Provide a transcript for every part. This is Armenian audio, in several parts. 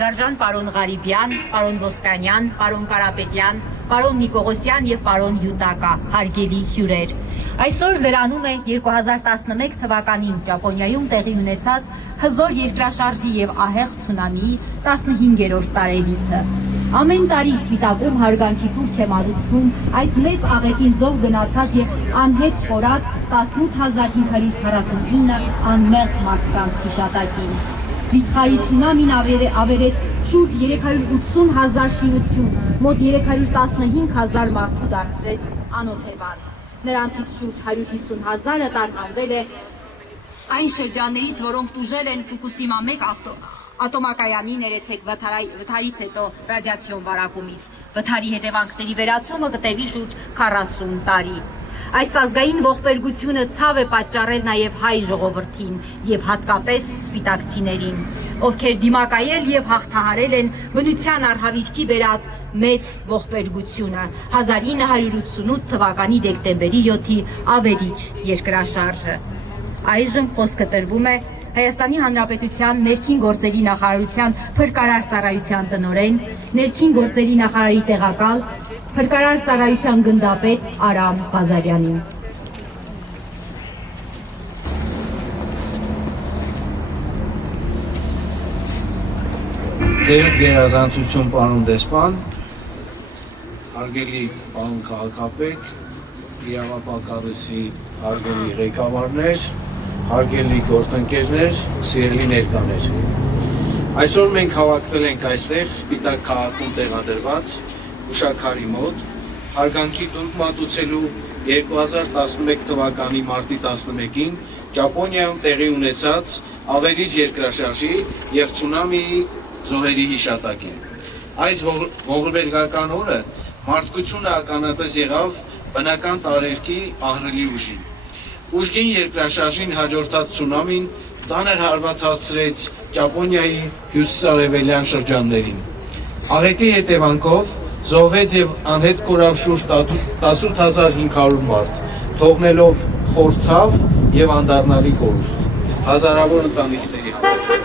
Գարժան պարոն Ղարիբյան, պարոն Ոսկանյան, պարոն Կարապետյան, պարոն Նիկողոսյան և պարոն Յուտակա, հարգելի հյուրեր։ Այսօր լրանում է 2011 թվականին Ճապոնիայում տեղի ունեցած հզոր երկրաշարժի և ահեղ ցունամիի 15-րդ տարելիցը։ Ամեն տարի Սպիտակում հարգանքի կուրք է մատուցվում այս մեծ աղետին զոհ գնացած և անհետ կորած 18549 անմեղ մարդկանց հիշատակին։ Վիթխարի ցունամին ավերեց շուրջ 380,000 շինություն, մոտ 315,000 մարդու դարձրեց անօթևան։ Նրանցից շուրջ 150,000-ը տարհանվել է այն շրջաններից, որոնք տուժել են Ֆուկուսիմա 1 ատոմակայանի ներեցեք վթարից հետո ռադիացիոն վարակումից։ Վթարի հետևանքների վերացումը կտևի շուրջ 40 տարի։ Այս ազգային ողբերգությունը ցավ է պատճառել նաև հայ ժողովրդին և հատկապես սպիտակցիներին, ովքեր դիմակայել և հաղթահարել են բնության արհավիրքի բերած մեծ ողբերգությունը 1988 թվականի դեկտեմբերի 7-ի ավերիչ երկրաշարժը։ Այժմ խոսքը տրվում է Հայաստանի Հանրապետության ներքին գործերի նախարարության փրկարար ծառայության տնօրեն, ներքին գործերի նախարարի տեղակալ, փրկարար ծառայության գնդապետ Արամ Ղազարյանին։ Ձեր գերազանցություն պարոն դեսպան, հարգելի պարոն քաղաքապետ, իրավապահ հարգելի ղեկավարներ, հարգելի գործընկերներ, սիրելի ներկաներ։ Այսօր մենք հավաքվել ենք այստեղ Սպիտակ քաղաքում տեղադրված հուշաքարի մոտ, հարգանքի տունք մատուցելու 2011 թվականի մարտի 11-ին Ճապոնիայում տեղի ունեցած ավերիչ երկրաշարժի և ցունամիի զոհերի հիշատակին։ Այս ողբերգական օրը մարդկությունը ականատես եղավ բնական տարերքի ահռելի ուժին։ Ուժգին երկրաշարժին հաջորդած ցունամին ծանր հարված հասցրեց Ճապոնիայի հյուսիսարևելյան շրջաններին։ Աղետի հետևանքով զոհվեց և անհետ կորավ շուրջ 18500 մարդ, թողնելով խոր ցավ և անդառնալի կորուստ հազարավոր ընտանիքների համար։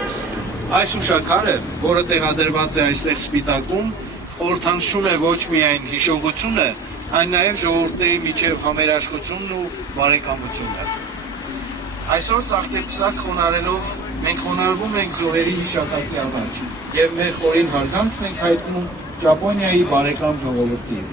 Այս հուշաքարը, որը տեղադրված է այստեղ Սպիտակում, խորհրդանշում է ոչ միայն հիշողությունը, այն նաև ժողովուրդների միջև համերաշխությունն ու բարեկամությունը։ Այսօր ծաղկեպսակ խոնարելով մենք խոնարհվում ենք զոհերի հիշատակի առաջ և մեր խորին հարգանքն ենք հայտնում Ճապոնիայի բարեկամ ժողովրդին։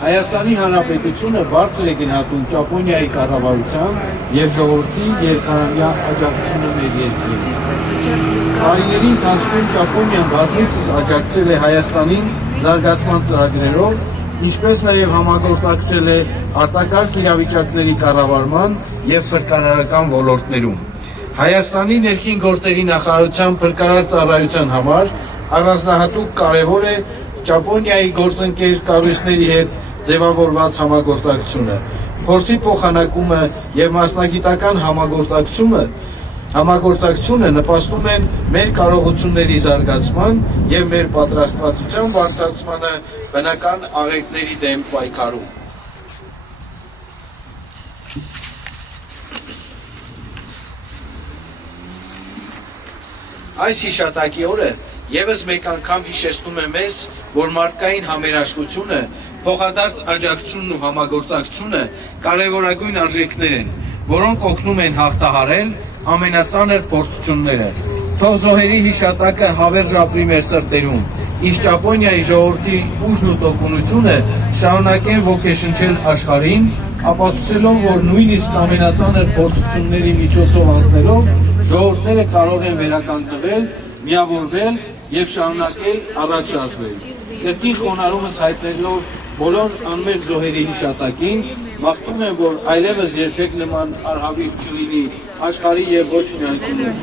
Հայաստանի Հանրապետությունը բարձր է գնահատում Ճապոնիայի կառավարության և ժողովրդի երկարամյա աջակցությունը մեր երկրին։ Տարիների ընթացքում Ճապոնիան բազմիցս աջակցել է Հայաստանին զարգացման ծրագրերով, ինչպես նաև համագործակցել է արտակարգ իրավիճակների կառավարման և փրկարարական ոլորտներում։ Հայաստանի ներքին գործերի նախարարության փրկարար ծառայության համար առանձնահատուկ կարևոր է Ճապոնիայի գործընկեր կառույցների հետ ձևավորված համագործակցությունը, փորձի փոխանակումը և մասնագիտական համագործակցությունը նպաստում են մեր կարողությունների զարգացման և մեր պատրաստվածության բարձրացմանը բնական աղետների դեմ պայքարում։ Այս հիշատակի օրը ևս մեկ անգամ հիշեցնում է մեզ, որ մարդկային համերաշխությունը, փոխադարձ աջակցությունն ու համագործակցությունը կարևորագույն արժեքներ են, որոնք օգնում են հաղթահարել ամենածանր փորձությունները։ Թող զոհերի հիշատակը հավերժ ապրի մեր սրտերում, իսկ Ճապոնիայի ժողովրդի ուժն ու տոկունությունը շարունակեն ոգեշնչել աշխարհին, ապացուցելով, որ նույնիսկ ամենածանր փորձությունների միջոցով անցնելով ժողովուրդները կարող են վերականգնվել, միավորվել և շարունակել առաջ շարժվել։ Կրկին խոնարհումս հայտնելով բոլոր անմեղ զոհերի հիշատակին, մաղթում եմ, որ այլևս երբեք նման արհավիրք չլինի աշխարհի և ոչ միայն Կումում,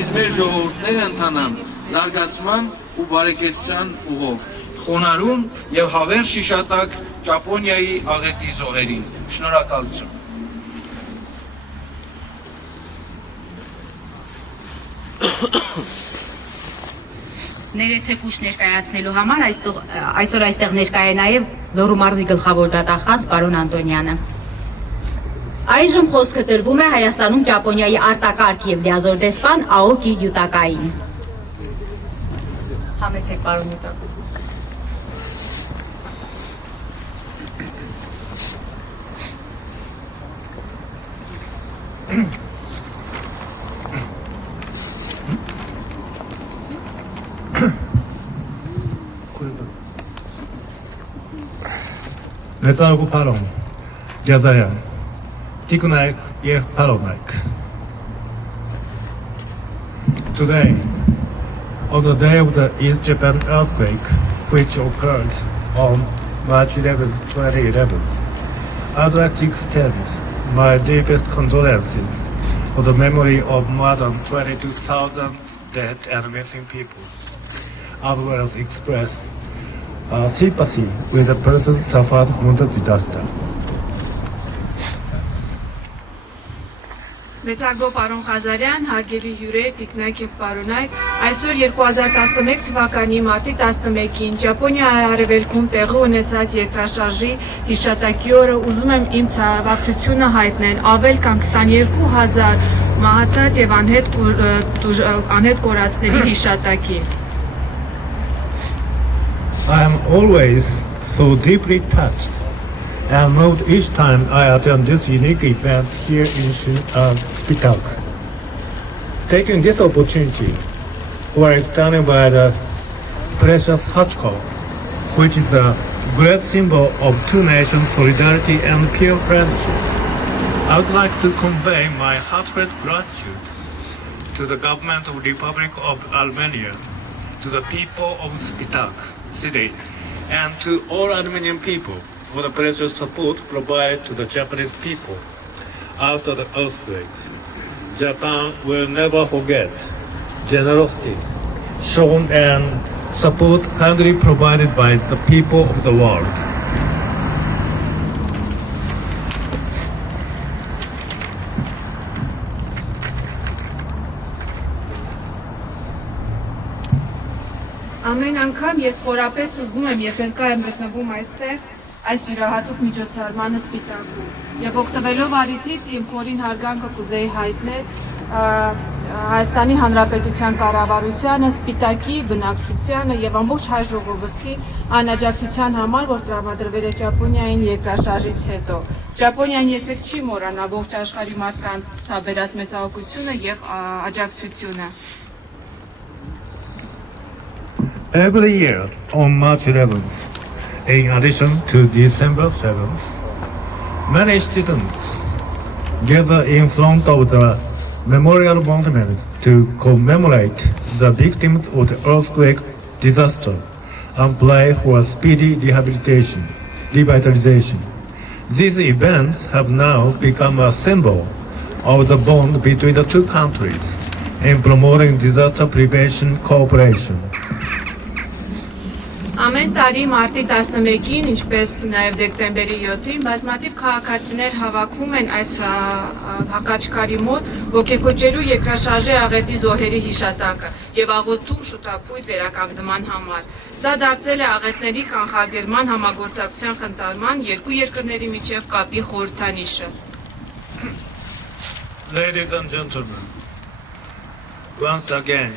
իսկ մեր ժողովուրդները ընթանան զարգացման ու բարեկեցության ուղով, խոնարհում և հավերժ հիշատակ Ճապոնիայի աղետի զոհերին։ Շնորհակալություն։ Ներեցեք ուշ ներկայացնելու համար այսօր այստեղ ներկայ է նաև Լոռու մարզի գլխավոր դատախազ պարոն Անտոնյանը։ Այժմ խոսքը տրվում է Հայաստանում Ճապոնիայի արտակարգ եւ լիազոր դեսպան Աոկի Յուտակային։ Համեցեք պարոն Յուտակա։ Մեծարգու պարոն, Գյազարյան, Տիկունայք և պարոնայք. Today, on the day of the East Japan earthquake, which occurred on March 11, 2011, I'd like to extend my deepest condolences for the memory of more than 22,000 dead and missing people, as well as express sympathy with the person suffered from the disaster. Մեծարգո պարոն Ղազարյան, հարգելի հյուրեր, տիկնայք և պարոնայք, այսօր 2011 թվականի մարտի 11-ին Ճապոնիայի արևելքում տեղի ունեցած երկրաշարժի հիշատակի օրը ուզում եմ իմ ցավակցությունը հայտնել ավել քան 22,000 մահացած և անհետ կորածների հիշատակի։ I am always so deeply touched and moved each time I attend this unique event here in Spitak. Taking this opportunity, while standing by the precious Hachiko, which is a great symbol of two nations' solidarity and pure friendship, I would like to convey my heartfelt gratitude to the government of the Republic of Armenia, to the people of Spitak city, and to all Armenian people for the precious support provided to the Japanese people after the earthquake. Japan will never forget generosity shown and support kindly provided by the people of the world. Ամեն անգամ ես խորապես ուզում եմ եւ ներկա եմ գտնվում այստեղ այս յուրահատուկ միջոցառմանը Սպիտակում եւ օգտվելով առիթից իմ խորին հարգանքը կուզեի հայտնել Հայաստանի Հանրապետության կառավարությանը, Սպիտակի բնակչությանը եւ ամբողջ հայ ժողովրդի անաջակցության համար, որ տրամադրվել է Ճապոնիային երկրաշարժից հետո։ Ճապոնիան երբեք չի մոռանա ողջ աշխարհի մարդկանց ցուցաբերած մեծահոգությունը եւ աջակցությունը։ Every year on March 11th, in addition to December 7th, many students gather in front of the memorial monument to commemorate the victims of the earthquake disaster and pray for speedy rehabilitation. These events have now become a symbol of the bond between the two countries in promoting disaster prevention cooperation. Ամեն տարի մարտի 11-ին, ինչպես նաև դեկտեմբերի 7-ին, բազմաթիվ քաղաքացիներ հավաքվում են այս հակաչքարի մոտ ոգեկոչելու երկրաշարժի աղետի զոհերի հիշատակը եւ աղոթում շուտապույտ վերականգնման համար։ Սա դարձել է աղետների կանխարգելման համագործակցության խնդրման երկու երկրների միջև կապի խորհրդանիշը։ Ladies and gentlemen, once again,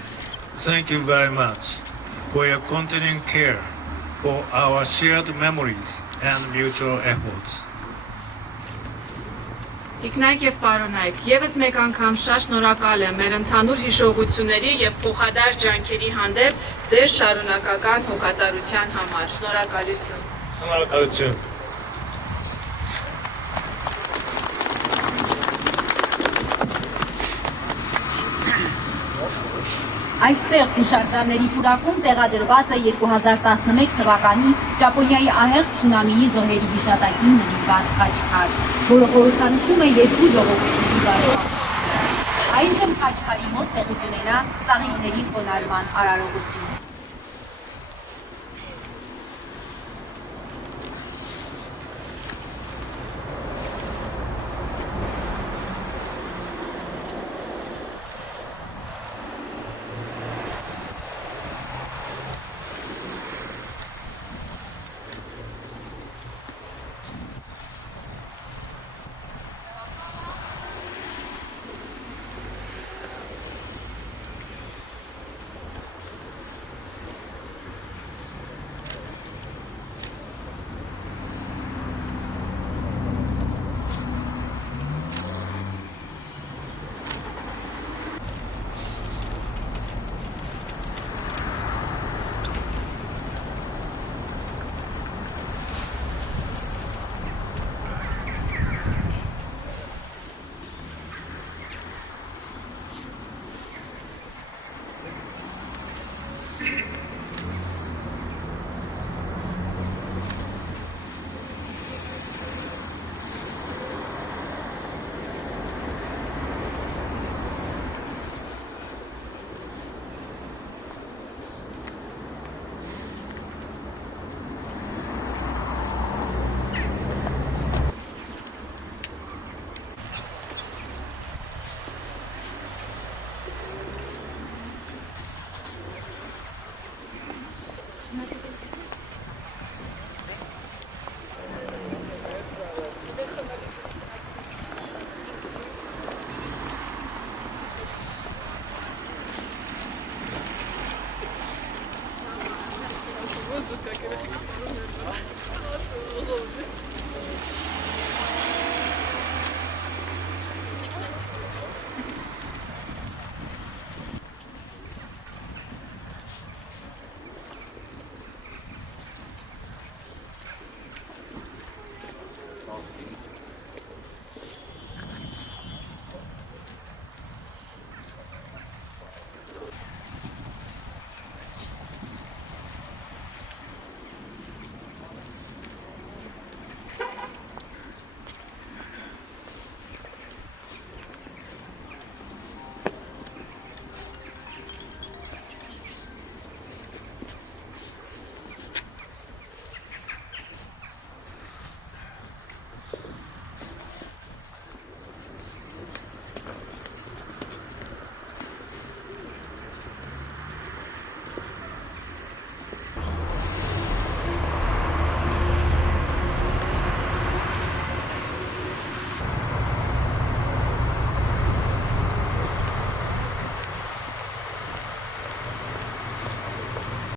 thank you very much for your continuing care for our shared memories and mutual efforts. Տիկնայք եւ պարոնայք, եւս մեկ անգամ շատ շնորհակալ եմ մեր ընդհանուր հիշողությունների եւ փոխադարձ ջանքերի հանդեպ ձեր շարունակական հոգատարության համար։ Շնորհակալություն։ Շնորհակալություն։ Այստեղ հուշարձանների պուրակում տեղադրված է 2011 թվականի Ճապոնիայի ահեղ ցունամիի զոհերի հիշատակին նվիրված խաչքար, որը խորհրդանշում է երկու ժողովուրդների բարեկամությունը։ Այժմ խաչքարի մոտ տեղի կունենա ծաղիկների խոնարհման արարողություն։